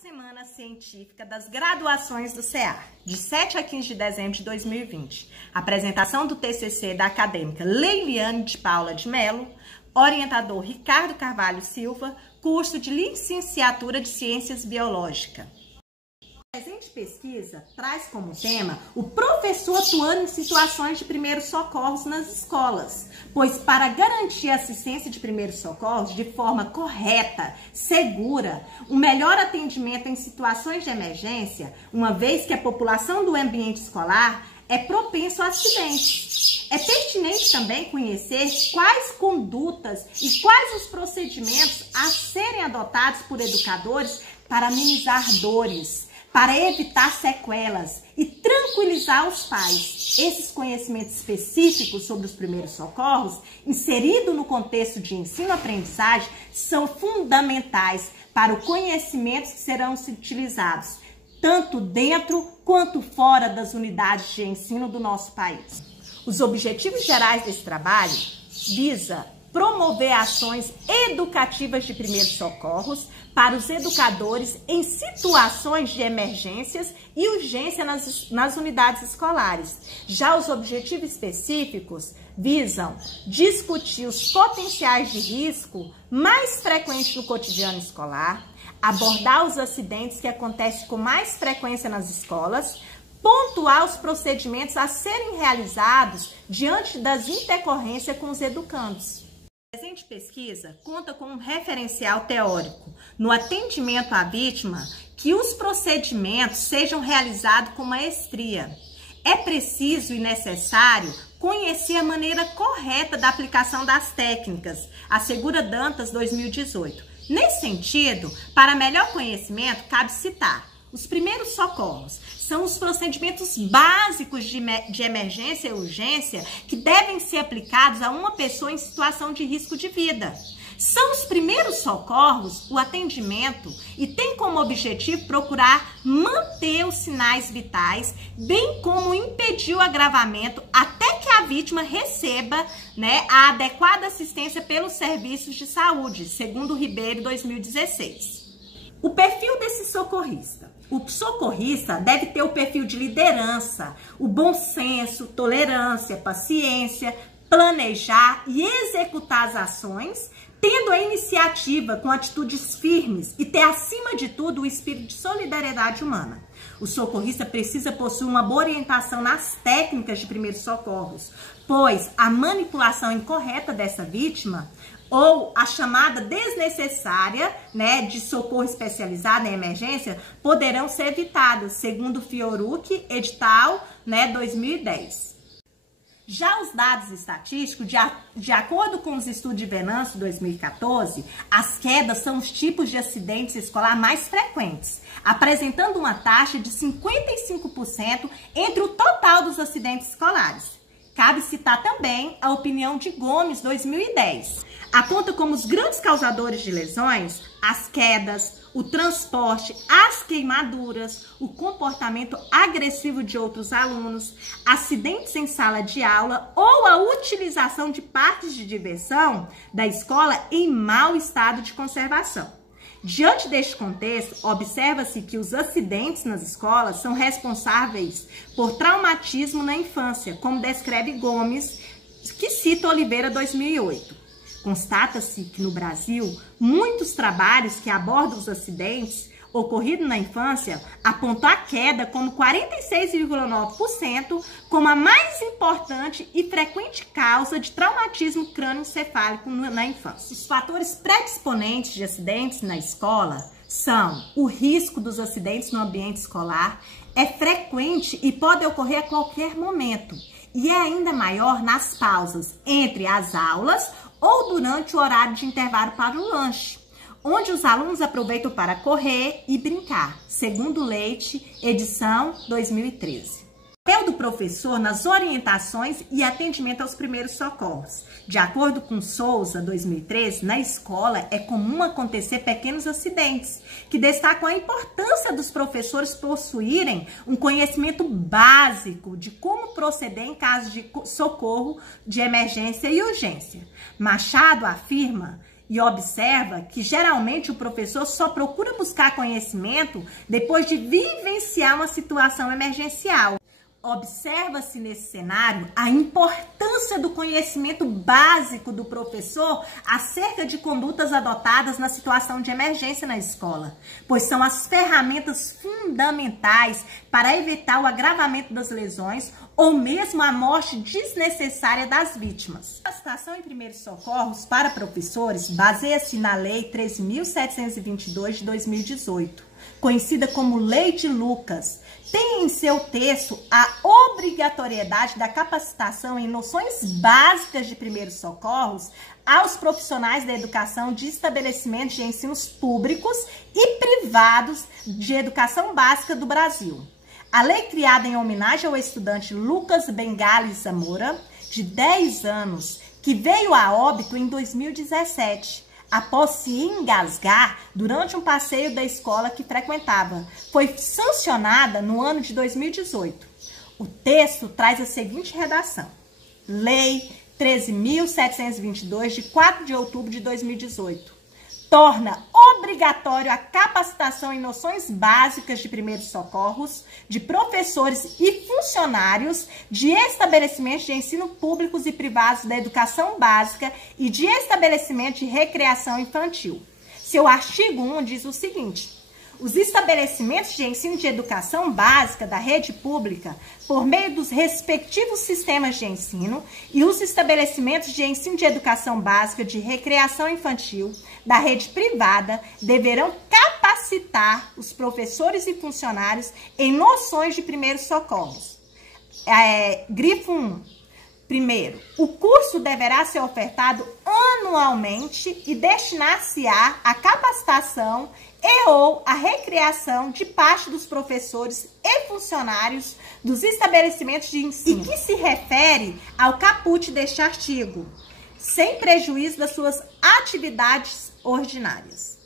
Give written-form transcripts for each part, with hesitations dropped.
Semana Científica das Graduações do CEAR, de 7 a 15 de dezembro de 2020. Apresentação do TCC da acadêmica Leiliane de Paula de Mello, orientador Ricardo Carvalho Silva, curso de Licenciatura de Ciências Biológicas. A presente pesquisa traz como tema o professor atuando em situações de primeiros socorros nas escolas, pois para garantir a assistência de primeiros socorros de forma correta, segura, um melhor atendimento em situações de emergência, uma vez que a população do ambiente escolar é propenso a acidentes. É pertinente também conhecer quais condutas e quais os procedimentos a serem adotados por educadores para amenizar dores, para evitar sequelas e tranquilizar os pais. Esses conhecimentos específicos sobre os primeiros socorros, inseridos no contexto de ensino-aprendizagem, são fundamentais para o conhecimento que serão utilizados, tanto dentro quanto fora das unidades de ensino do nosso país. Os objetivos gerais desse trabalho visam promover ações educativas de primeiros socorros para os educadores em situações de emergências e urgência nas unidades escolares. Já os objetivos específicos visam discutir os potenciais de risco mais frequentes no cotidiano escolar, abordar os acidentes que acontecem com mais frequência nas escolas, pontuar os procedimentos a serem realizados diante das intercorrências com os educandos. A presente pesquisa conta com um referencial teórico no atendimento à vítima que os procedimentos sejam realizados com maestria. É preciso e necessário conhecer a maneira correta da aplicação das técnicas, assegura Dantas 2018. Nesse sentido, para melhor conhecimento, cabe citar os primeiros socorros. São os procedimentos básicos de emergência e urgência que devem ser aplicados a uma pessoa em situação de risco de vida. São os primeiros socorros, o atendimento, e tem como objetivo procurar manter os sinais vitais, bem como impedir o agravamento até que a vítima receba, a adequada assistência pelos serviços de saúde, segundo Ribeiro 2016. O perfil desse socorrista. O socorrista deve ter o perfil de liderança, o bom senso, tolerância, paciência, planejar e executar as ações, tendo a iniciativa com atitudes firmes e ter, acima de tudo, o espírito de solidariedade humana. O socorrista precisa possuir uma boa orientação nas técnicas de primeiros socorros, pois a manipulação incorreta dessa vítima ou a chamada desnecessária, de socorro especializado em emergência, poderão ser evitadas, segundo Fiorucchi, edital, 2010. Já os dados estatísticos, de acordo com os estudos de Venâncio 2014, as quedas são os tipos de acidentes escolar mais frequentes, apresentando uma taxa de 55% entre o total dos acidentes escolares. Cabe citar também a opinião de Gomes 2010. Aponta como os grandes causadores de lesões as quedas, o transporte, as queimaduras, o comportamento agressivo de outros alunos, acidentes em sala de aula ou a utilização de parques de diversão da escola em mau estado de conservação. Diante deste contexto, observa-se que os acidentes nas escolas são responsáveis por traumatismo na infância, como descreve Gomes, que cita Oliveira 2008. Constata-se que no Brasil, muitos trabalhos que abordam os acidentes ocorridos na infância apontam a queda como 46,9% como a mais importante e frequente causa de traumatismo crânioencefálico na infância. Os fatores predisponentes de acidentes na escola são o risco dos acidentes no ambiente escolar, é frequente e pode ocorrer a qualquer momento, e é ainda maior nas pausas entre as aulas ou durante o horário de intervalo para o lanche, onde os alunos aproveitam para correr e brincar, segundo Leite, edição 2013. O papel do professor nas orientações e atendimento aos primeiros socorros. De acordo com Souza, 2013, na escola é comum acontecer pequenos acidentes, que destacam a importância dos professores possuírem um conhecimento básico de como proceder em caso de socorro de emergência e urgência. Machado afirma e observa que geralmente o professor só procura buscar conhecimento depois de vivenciar uma situação emergencial. Observa-se nesse cenário a importância do conhecimento básico do professor acerca de condutas adotadas na situação de emergência na escola, pois são as ferramentas fundamentais para evitar o agravamento das lesões ou mesmo a morte desnecessária das vítimas. A capacitação em primeiros socorros para professores baseia-se na Lei 13.722 de 2018, conhecida como Lei de Lucas. Tem em seu texto a obrigatoriedade da capacitação em noções básicas de primeiros socorros aos profissionais da educação de estabelecimentos de ensinos públicos e privados de educação básica do Brasil. A lei, criada em homenagem ao estudante Lucas Bengali Zamora, de 10 anos, que veio a óbito em 2017, após se engasgar durante um passeio da escola que frequentava. Foi sancionada no ano de 2018. O texto traz a seguinte redação: Lei 13.722, de 4 de outubro de 2018. Torna obrigatório a capacitação em noções básicas de primeiros socorros de professores e funcionários de estabelecimentos de ensino públicos e privados da educação básica e de estabelecimentos de recreação infantil. Seu artigo 1 diz o seguinte: os estabelecimentos de ensino de educação básica da rede pública, por meio dos respectivos sistemas de ensino, e os estabelecimentos de ensino de educação básica de recreação infantil da rede privada, deverão capacitar os professores e funcionários em noções de primeiros socorros. Grifo 1. Primeiro, o curso deverá ser ofertado anualmente e destinar-se-á a capacitação e ou a recreação de parte dos professores e funcionários dos estabelecimentos de ensino, e que se refere ao caput deste artigo, sem prejuízo das suas atividades ordinárias.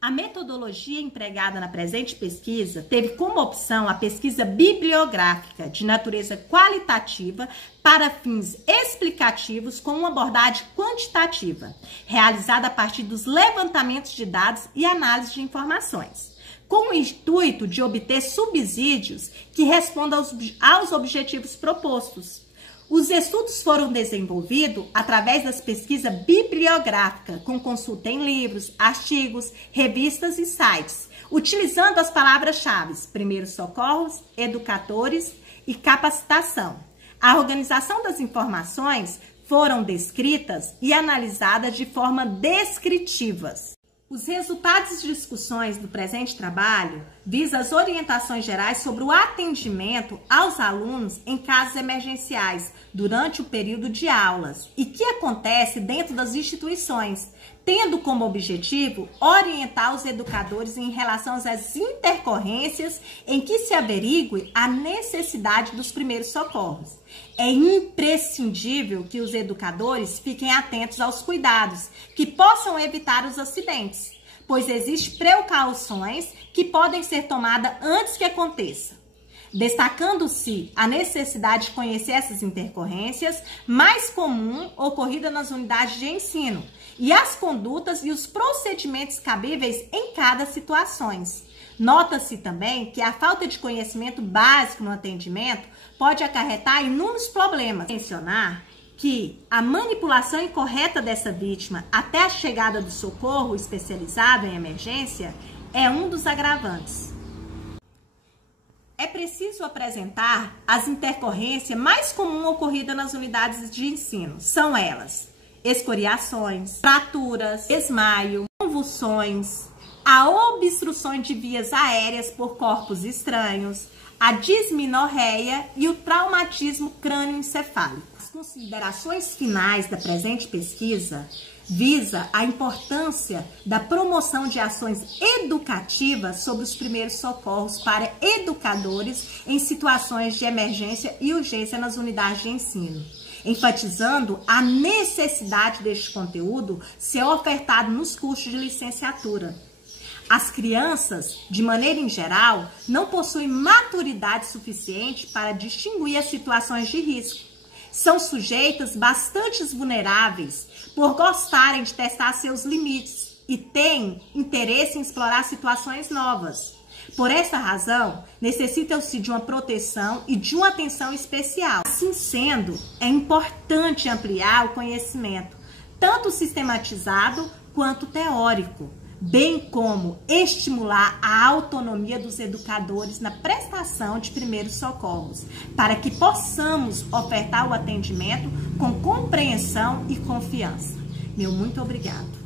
A metodologia empregada na presente pesquisa teve como opção a pesquisa bibliográfica de natureza qualitativa para fins explicativos com uma abordagem quantitativa, realizada a partir dos levantamentos de dados e análise de informações, com o intuito de obter subsídios que respondam aos objetivos propostos. Os estudos foram desenvolvidos através das pesquisas bibliográficas, com consulta em livros, artigos, revistas e sites, utilizando as palavras-chave primeiros socorros, educadores e capacitação. A organização das informações foram descritas e analisadas de forma descritivas. Os resultados de discussões do presente trabalho visam as orientações gerais sobre o atendimento aos alunos em casos emergenciais durante o período de aulas e que acontece dentro das instituições, tendo como objetivo orientar os educadores em relação às intercorrências em que se averigue a necessidade dos primeiros socorros. É imprescindível que os educadores fiquem atentos aos cuidados que possam evitar os acidentes, pois existem precauções que podem ser tomadas antes que aconteça, destacando-se a necessidade de conhecer essas intercorrências mais comum ocorrida nas unidades de ensino e as condutas e os procedimentos cabíveis em cada situação. Nota-se também que a falta de conhecimento básico no atendimento pode acarretar inúmeros problemas. Mencionar que a manipulação incorreta dessa vítima até a chegada do socorro especializado em emergência é um dos agravantes. É preciso apresentar as intercorrências mais comuns ocorridas nas unidades de ensino. São elas: escoriações, fraturas, desmaio, convulsões, a obstrução de vias aéreas por corpos estranhos, a dismenorreia e o traumatismo crânioencefálico. As considerações finais da presente pesquisa visa a importância da promoção de ações educativas sobre os primeiros socorros para educadores em situações de emergência e urgência nas unidades de ensino, enfatizando a necessidade deste conteúdo ser ofertado nos cursos de licenciatura. As crianças, de maneira em geral, não possuem maturidade suficiente para distinguir as situações de risco, são sujeitas bastante vulneráveis por gostarem de testar seus limites e têm interesse em explorar situações novas. Por esta razão, necessitam-se de uma proteção e de uma atenção especial. Assim sendo, é importante ampliar o conhecimento, tanto sistematizado quanto teórico, bem como estimular a autonomia dos educadores na prestação de primeiros socorros, para que possamos ofertar o atendimento com compreensão e confiança. Meu muito obrigado.